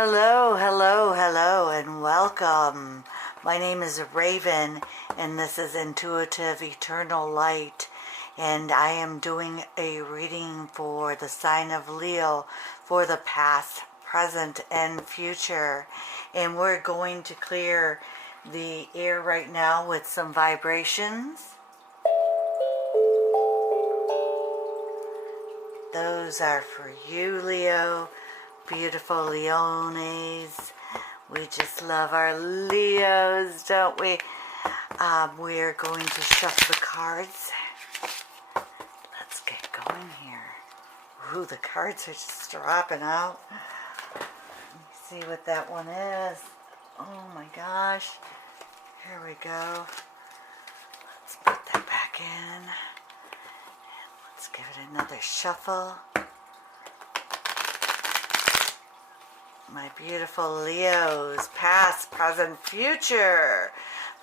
Hello, hello, hello, and welcome. My name is Raven, and this is Intuitive Eternal Light, and I am doing a reading for the sign of Leo for the past, present, and future. And we're going to clear the air right now with some vibrations. Those are for you, Leo. Beautiful Leones. We just love our Leos, don't we? We're going to shuffle the cards. Let's get going here. Ooh, the cards are just dropping out. Let me see what that one is. Oh my gosh. Here we go. Let's put that back in. And let's give it another shuffle. My beautiful Leos, past, present, future.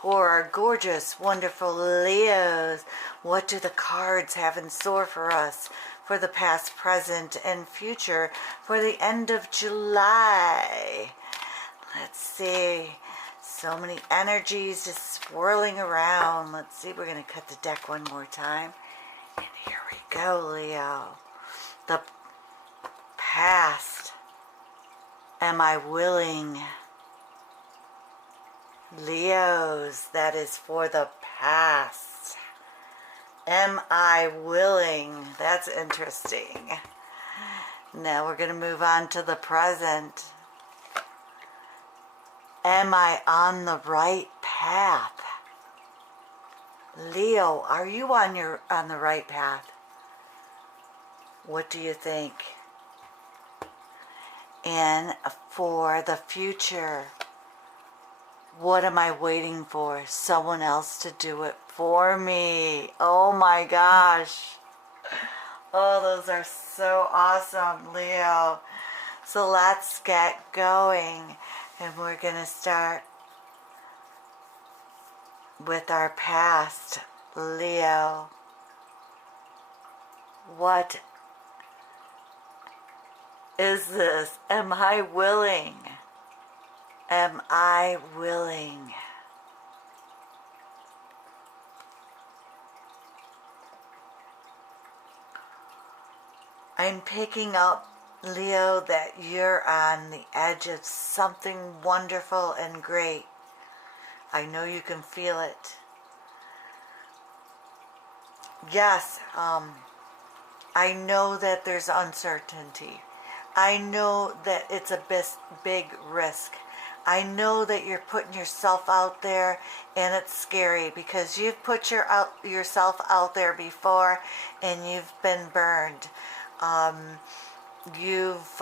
For our gorgeous, wonderful Leos, what do the cards have in store for us for the past, present, and future for the end of July? Let's see. So many energies just swirling around. Let's see. We're going to cut the deck one more time. And here we go, Leo. The past. Am I willing? Leos, that is for the past. Am I willing? That's interesting. Now we're going to move on to the present. Am I on the right path? Leo, are you on the right path? What do you think? And for the future, what am I waiting for? Someone else to do it for me. Oh my gosh. Oh, those are so awesome, Leo. So let's get going. And we're going to start with our past, Leo. What is this? Am I willing? Am I willing? I'm picking up, Leo, that you're on the edge of something wonderful and great. I know you can feel it. Yes, I know that there's uncertainty. I know that it's a big risk. I know that you're putting yourself out there, and it's scary because you've put yourself out there before and you've been burned. You've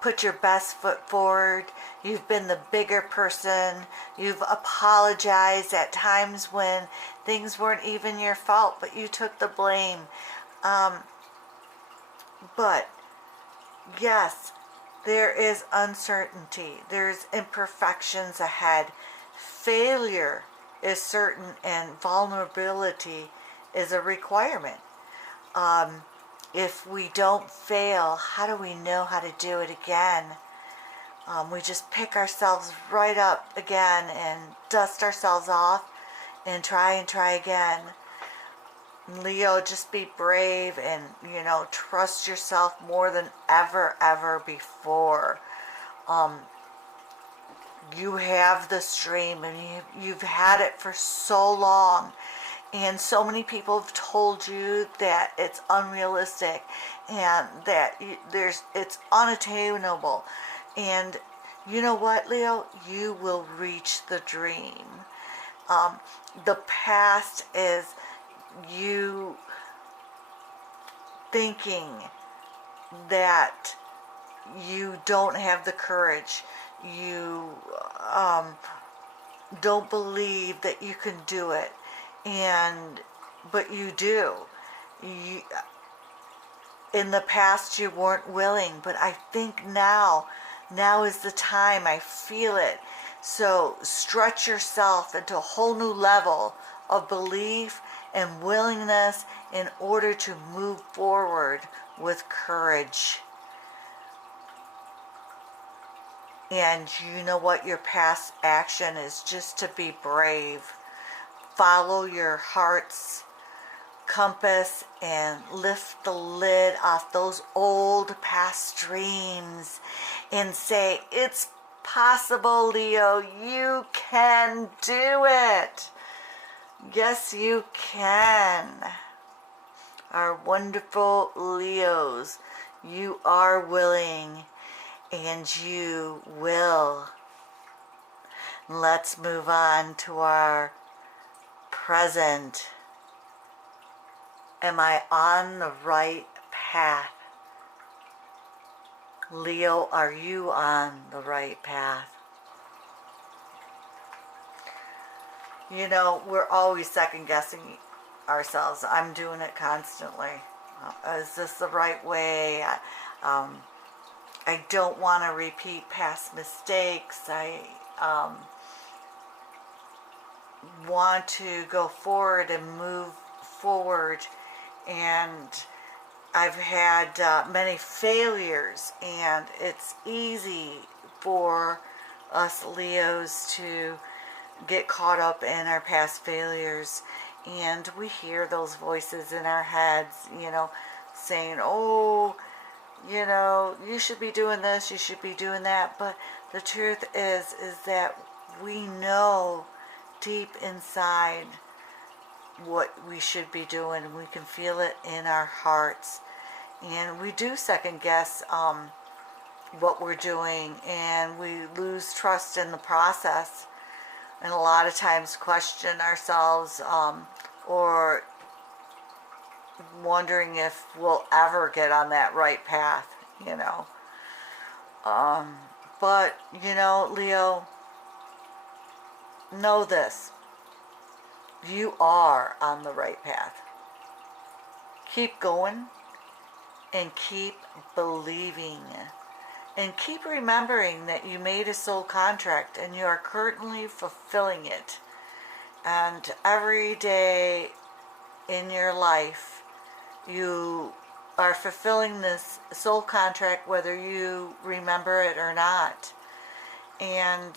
put your best foot forward. You've been the bigger person. You've apologized at times when things weren't even your fault, but you took the blame. But yes, there is uncertainty. There's imperfections ahead. Failure is certain, and vulnerability is a requirement. If we don't fail, how do we know how to do it again? We just pick ourselves right up again and dust ourselves off and try again. Leo, just be brave and, trust yourself more than ever before. You have this dream, and you've had it for so long. And so many people have told you that it's unrealistic and that it's unattainable. And you know what, Leo? You will reach the dream. The past is you thinking that you don't have the courage. You don't believe that you can do it. But you do. In the past you weren't willing, but I think now is the time. I feel it. So stretch yourself into a whole new level of belief and willingness in order to move forward with courage. And you know what? Your past action is just to be brave. Follow your heart's compass and lift the lid off those old past dreams and say, it's possible, Leo. You can do it. Yes, you can. Our wonderful Leos, you are willing and you will. Let's move on to our present. Am I on the right path? Leo, are you on the right path? You know, we're always second guessing ourselves. I'm doing it constantly. Is this the right way? I don't want to repeat past mistakes. I want to go forward and move forward. And I've had many failures, and it's easy for us Leos to get caught up in our past failures, and we hear those voices in our heads, you know, saying, oh, you know, you should be doing this, you should be doing that. But the truth is that we know deep inside what we should be doing. We can feel it in our hearts, and we do second guess what we're doing, and we lose trust in the process, and a lot of times question ourselves, or wondering if we'll ever get on that right path, you know. But you know, Leo, know this: you are on the right path. Keep going and keep believing, and keep remembering that you made a soul contract and you are currently fulfilling it. And every day in your life you are fulfilling this soul contract, whether you remember it or not. And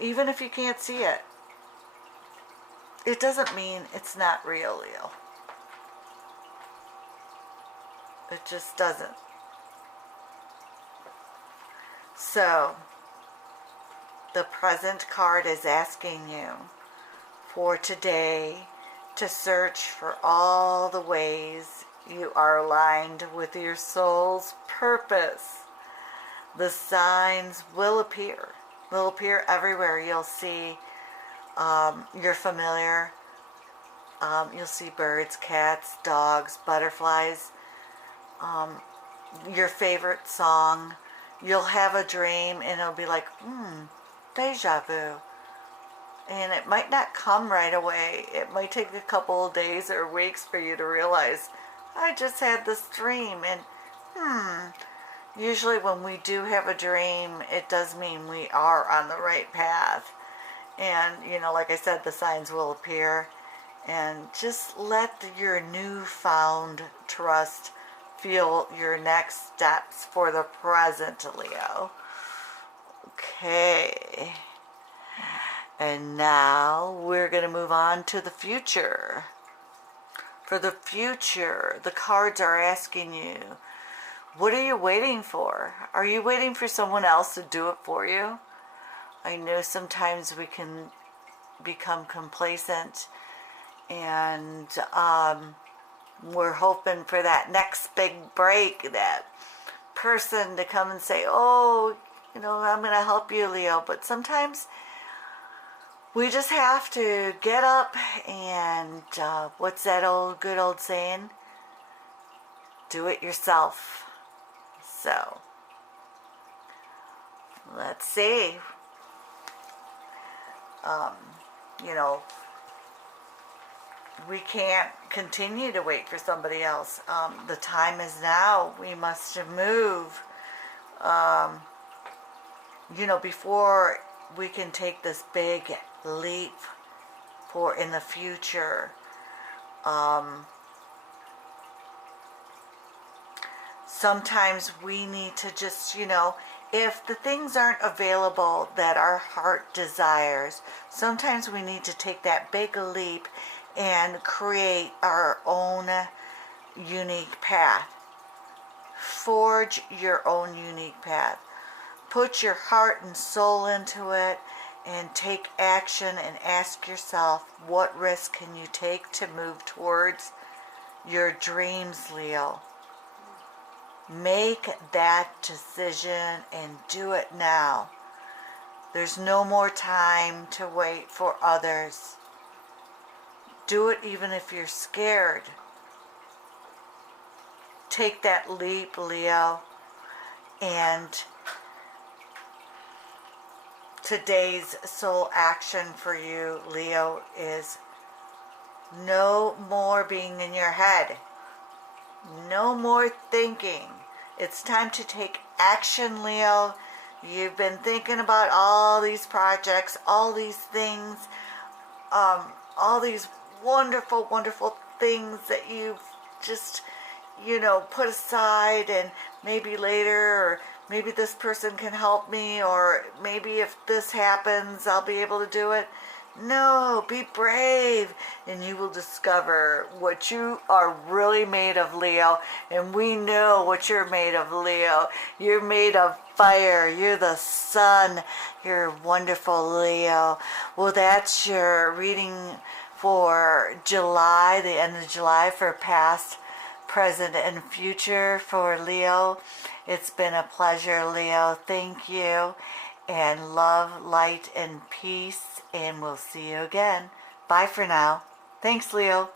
even if you can't see it, it doesn't mean it's not real, Leo. It just doesn't. So, the present card is asking you for today to search for all the ways you are aligned with your soul's purpose. The signs will appear. They'll appear everywhere. You'll see your familiar. You'll see birds, cats, dogs, butterflies. Your favorite song. You'll have a dream and it'll be like, deja vu. And it might not come right away. It might take a couple of days or weeks for you to realize, I just had this dream. And usually when we do have a dream, it does mean we are on the right path. And, you know, like I said, the signs will appear. And just let your newfound trust feel your next steps for the present, Leo. Okay. And now we're going to move on to the future. For the future, the cards are asking you, what are you waiting for? Are you waiting for someone else to do it for you? I know sometimes we can become complacent, and we're hoping for that next big break, that person to come and say, oh, you know, I'm going to help you, Leo. But sometimes we just have to get up and, what's that good old saying? Do it yourself. So, let's see. You know, we can't continue to wait for somebody else. The time is now. We must move. You know, before we can take this big leap for in the future, sometimes we need to just, you know, if the things aren't available that our heart desires, sometimes we need to take that big leap and create our own unique path. Forge your own unique path. Put your heart and soul into it and take action and ask yourself, what risk can you take to move towards your dreams, Leo? Make that decision and do it now. There's no more time to wait for others. Do it even if you're scared. Take that leap, Leo. And today's soul action for you, Leo, is no more being in your head. No more thinking. It's time to take action, Leo. You've been thinking about all these projects, all these things, all these wonderful, wonderful things that you've just, put aside, and maybe later, or maybe this person can help me, or maybe if this happens, I'll be able to do it. No, be brave, and you will discover what you are really made of, Leo. And we know what you're made of, Leo. You're made of fire. You're the sun. You're wonderful, Leo. Well, that's your reading for July, the end of July, for past, present, and future for Leo. It's been a pleasure, Leo. Thank you. And love, light, and peace. And we'll see you again. Bye for now. Thanks, Leo.